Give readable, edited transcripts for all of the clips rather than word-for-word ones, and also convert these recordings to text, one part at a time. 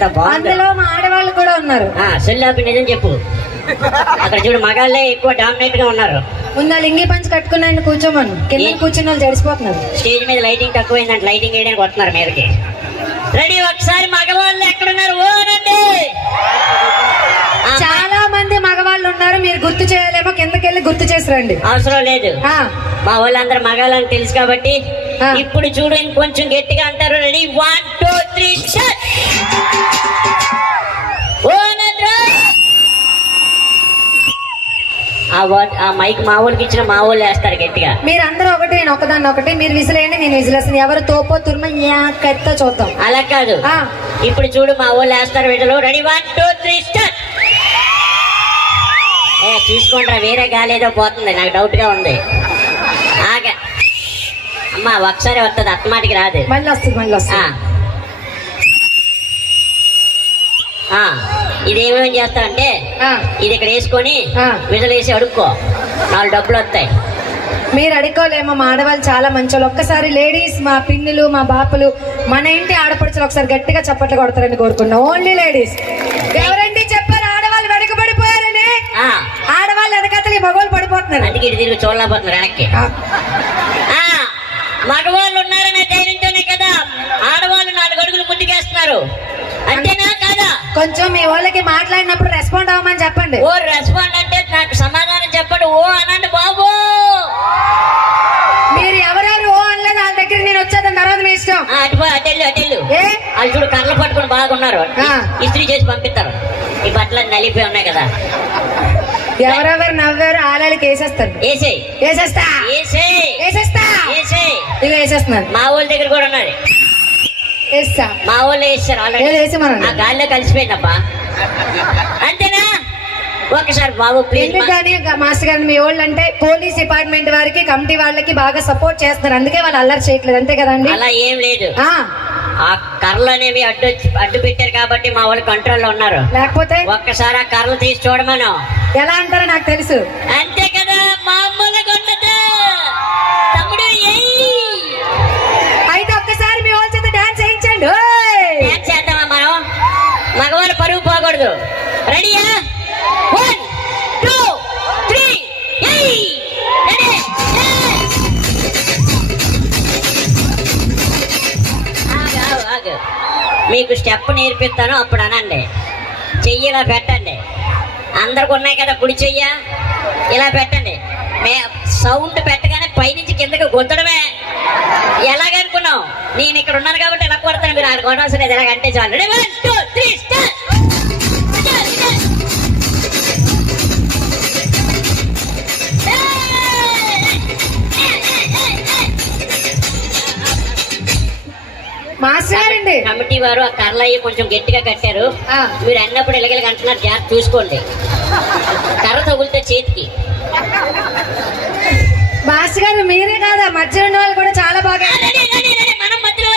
ఎంత బాగుంది. అందులో మా ఆడవాళ్ళు కూడా ఉన్నారు. సెల్లాపి నిజం చెప్పు. అక్కడ చూడు మగాళ్ళే ఎక్కువ డామినేట్ గా ఉన్నారు. ఉన్న లింగి పంచి కట్టుకున్నాయని కూర్చోమను. కింద కూర్చున్న వాళ్ళు జడిసిపోతున్నారు. స్టేజ్ మీద లైటింగ్ తక్కువైందంటే లైటింగ్ వేయడానికి వస్తున్నారు మీదకి. రెడీ, ఒకసారి మగవాళ్ళు ఎక్కడున్నారు ఓనండి. చాలా మంది మగవాళ్ళు ఉన్నారు, మీరు గుర్తు చేయాలేమో కిందకెళ్ళి గుర్తు చేసి రండి. అవసరం లేదు, మా వాళ్ళందరూ మగాళ్ళని తెలుసు కాబట్టి. ఇప్పుడు చూడు ఇంకొంచెం గట్టిగా అంటారు. Ready 1 2 3 start. ఆ మైక్ మా ఊరికి ఇచ్చిన మా ఊళ్ళు వేస్తారు గట్టిగా. మీరు అందరూ ఒకటి, నేను ఒకదాన్ని ఒకటి. మీరు విసిలేయండి, నేను విసిలేస్తాను. ఎవరు తోపో తుర్మ కత్తో చూద్దాం. అలా కాదు, ఇప్పుడు చూడు మా ఊళ్ళు వేస్తారు వీళ్ళు. Ready 1 2 3 start. చూసుకుంటారా, వేరే గాలి ఏదో పోతుంది, నాకు డౌట్ గా ఉంది. ఆగా అమ్మా, ఒకసారి వస్తుంది, అత్తమాటికి రాదు. మళ్ళీ వస్తుంది, మళ్ళీ వస్తుంది. ఇదేమేమి చేస్తావంటే ఇది ఇక్కడ వేసుకొని విజలు వేసి అడుక్కో, 4 డబ్బులు వస్తాయి. మీరు అడుక్కోలేమో, మా ఆడవాళ్ళు చాలా మంచోళ్ళు. ఒక్కసారి లేడీస్, మా పిన్నులు, మా బాపులు, మన ఇంటి ఆడపడుచులు ఒకసారి గట్టిగా చప్పట్లు కొడతారని కోరుకున్నాం. Only ladies. ఎవరండి చెప్పారు ఆడవాళ్ళు వెనకబడిపోయారని? ఆడవాళ్ళు వెనకతలు ఈ మగవాళ్ళు పడిపోతున్నారు. అందుకే ఇటు తిరిగి చూడలేకపోతున్నారు వెనక్కి. మగవాళ్ళు ఉన్నారనే ధైర్యంతోనే కదా ఆడవాళ్ళు 4 అడుగులు ముందుకేస్తున్నారు. అంతేనా కాదా? కొంచెం మీ వాళ్ళకి మాట్లాడినప్పుడు రెస్పాండ్ అవ్వమని చెప్పండి. ఓ రెస్పాండ్ అంటే నాకు సమాధానం చెప్పండి. ఓ అనండి బాబు. మీరు ఎవరెవరు ఓ అనలేదు, వాళ్ళ దగ్గర నేను వచ్చేదాని తర్వాత మీ ఇష్టం. అటెళ్ళు వాళ్ళు చూడు కర్రలు పట్టుకుని బాగున్నారు, ఇస్త్రీ చేసి పంపిస్తారు. ఈ బట్టలు నలిపోయి ఉన్నాయి కదా. ఎవరెవరు నవ్వారు ఆలయాలకి వేసేస్తారు. వేసేస్తా ఇక వేసేస్తున్నారు. మా వాళ్ళ దగ్గర కూడా ఉన్నది. మా వాళ్ళు వేస్తారు ఆల్రెడీ. ఆ గాల్లో కలిసిపోయిందబ్బా. అంతేనా? ఒకసారి బాబు ప్లీజ్. కానీ మాస్టర్ గారు, మీ వాళ్ళు అంటే పోలీస్ డిపార్ట్మెంట్ వారికి, కమిటీ వాళ్ళకి బాగా సపోర్ట్ చేస్తున్నారు, అందుకే వాళ్ళు అల్లరి చేయట్లేదు. అంతే కదండి? అలా ఏం లేదు. ఆ కర్రలు అనేవి అడ్డు పెట్టారు కాబట్టి మా వాళ్ళు కంట్రోల్లో ఉన్నారు. లేకపోతే ఒక్కసారి ఆ కర్రలు తీసి చూడమను. ఎలా అంటారో నాకు తెలుసు. అంతే కదా, మామూలుగా ఉండదు తమ్ముడు. అయితే ఒక్కసారి మీ వాళ్ళ చేత డాన్స్ చేయించండి. డాన్స్ చేద్దామా మనం? మగవాళ్ళు పరుగు పోకూడదు. రెడీయా? 1 2 3 మీకు స్టెప్ నేర్పిస్తాను, అప్పుడు అనండి. చెయ్యి ఇలా పెట్టండి. అందరికి ఉన్నాయి కదా కుడి చెయ్య, ఇలా పెట్టండి. సౌండ్ పెట్టగానే పైనుంచి కిందకి గుద్దడమే. ఎలాగనుకున్నావు? నేను ఇక్కడ ఉన్నాను కాబట్టి ఎలా కొడతాను, మీరు ఆడ కొనవలసిన లేదు. ఎలాగంటే చాలు. 1 2 3 స్టార్ట్. మాస్టర్ అండి, కమిటీ వారు ఆ కర్రలు అయ్యి కొంచెం గట్టిగా కట్టారు. మీరు అన్నప్పుడు ఇలాగెలగ అంటున్నారు, జాగ్రత్త చూసుకోండి. కర్ర తగులితే చేతికి. మాస్టర్ గారు మీరే కాదా, మధ్యలో ఉన్న వాళ్ళు కూడా చాలా బాగా. మనం మధ్యలో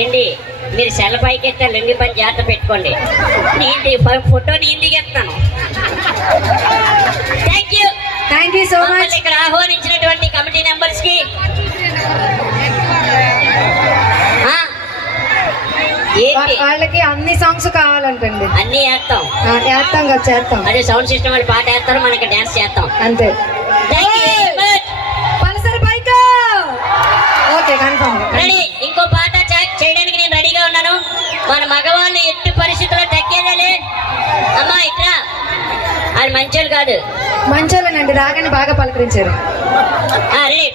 ఏంటి మీరు సెల్ పైకి ఎత్తే లింగి పని జాగ్రత్త పెట్టుకోండి. నేను ఫోటో నేను దిగేస్తాను. Thank you so much. ఇక్కడ ఆహ్వానించినటువంటి కమిటీ మెంబర్స్ కి వాళ్ళకి అన్ని సాంగ్స్ కావాలంటండి. అన్ని చేస్తాం. అదే సౌండ్ సిస్టమ్ వాళ్ళు పాట వేస్తారు, మనకి డాన్స్ చేస్తాం. అంతే. రెడీ? ఇంకో పాట చేయడానికి నేను రెడీగా ఉన్నాను. మన మగవాళ్ళు ఎట్టి పరిస్థితుల్లో తగ్గేదేలే. అమ్మా ఇట్లా, అది మంచోళ్ళు కాదు. మంచోళ్ళనండి, రాగానే బాగా పలకరించారు. రెడీ?